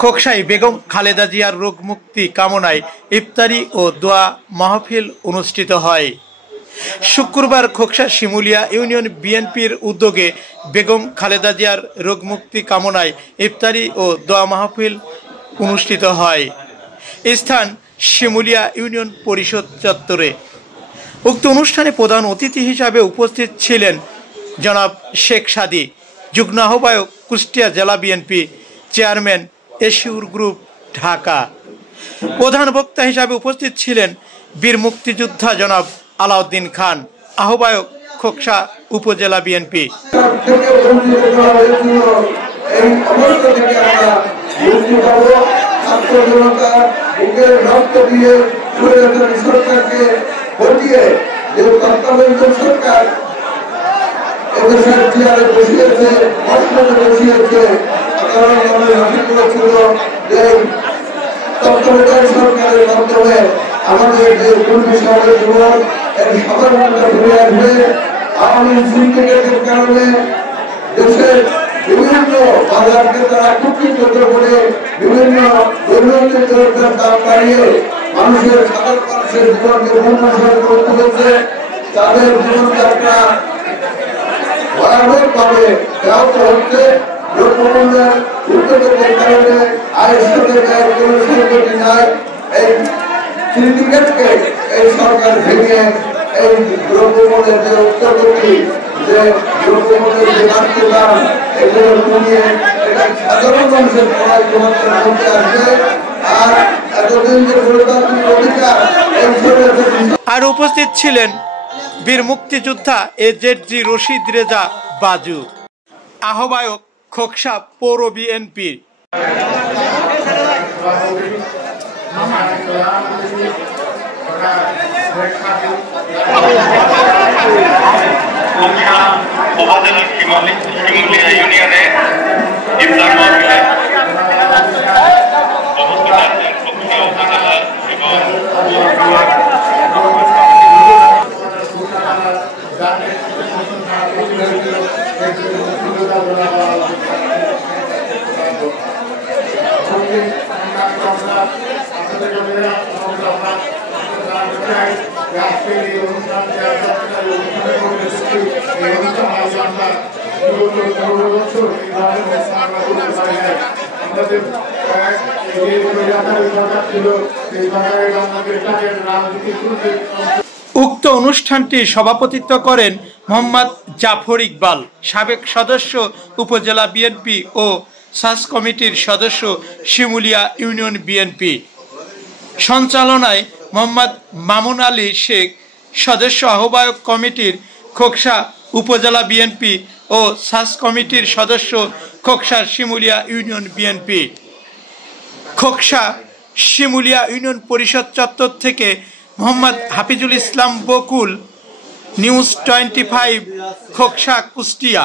খোকসায় বেগম খালেদা জিয়ার রোগ মুক্তি কামনায় ইফতারি ও দোয়া মাহফিল অনুষ্ঠিত হয়। শুক্রবার খোকসা শিমুলিয়া ইউনিয়ন বিএনপির উদ্যোগে বেগম খালেদা জিয়ার রোগ মুক্তি কামনায় ইফতারি ও দোয়া মাহফিল অনুষ্ঠিত হয়। স্থান শিমুলিয়া ইউনিয়ন পরিষদ চত্বরে। উক্ত অনুষ্ঠানে প্রধান অতিথি হিসাবে উপস্থিত ছিলেন জনাব শেখ সাদী, যুগ্ম আহ্বায়ক কুষ্টিয়া জেলা বিএনপি, চেয়ারম্যান এশিউর গ্রুপ ঢাকা। প্রধান বক্তা হিসাবে উপস্থিত ছিলেন বীর মুক্তিযোদ্ধা জনাব আলাউদ্দিন খান, আহ্বায়ক খোকসা উপজেলা বিএনপি। সরকারের মাধ্যমে আমাদের যে দুর্বিষহের জীবন এর সাধারণতা ফিরে আসবে। আওয়ামী সিন্ডিকেটের কারণে দেশের বিভিন্ন বাজারকে তারা কুক্ষিগত করে বিভিন্ন দৈনন্দিন দাম বাড়িয়ে মানুষের সাধারণ মানুষের জীবনকে উন্নয়ন করতে হচ্ছে। তাদের জীবনযাত্রা ভয়াবহভাবে ব্যাহত হচ্ছে। দ্রব্যমূল্যের উদ্যোগের কারণে আয়ের সাথে ব্যয়ের কোনো সংগতি নাই। এই সিন্ডিকেটকে এই সরকার ভেঙে এই দ্রব্যমূল্যের যে উদ্যোগটি, যে দ্রব্যমূল্যের যে বাড়তি দাম, এগুলো কমিয়ে এটা সাধারণ মানুষের পড়ায় গুণাত্মক করতে আসবে। আর এতদিন যে গণতান্ত্রিক অধিকার আর উপস্থিত ছিলেন বীর মুক্তিযোদ্ধা এজেডজি রশিদ রেজা বাজু, আহ্বায়ক খোকসা পৌর বিএনপি। উক্ত অনুষ্ঠানটি সভাপতিত্ব করেন মোহাম্মদ জাফর ইকবাল, সাবেক সদস্য উপজেলা বিএনপি ও সাস কমিটির সদস্য শিমুলিয়া ইউনিয়ন বিএনপি। সঞ্চালনায় মোহাম্মদ মামুন আলী শেখ, সদস্য আহ্বায়ক কমিটির খোকসা উপজেলা বিএনপি ও সাস কমিটির সদস্য Khoksa Shimulia union BNP. Khoksa Shimulia union পরিষদ চত্বর থেকে মোহাম্মদ হাফিজুল ইসলাম বকুল, নিউজ 25, খোকসা, কুষ্টিয়া।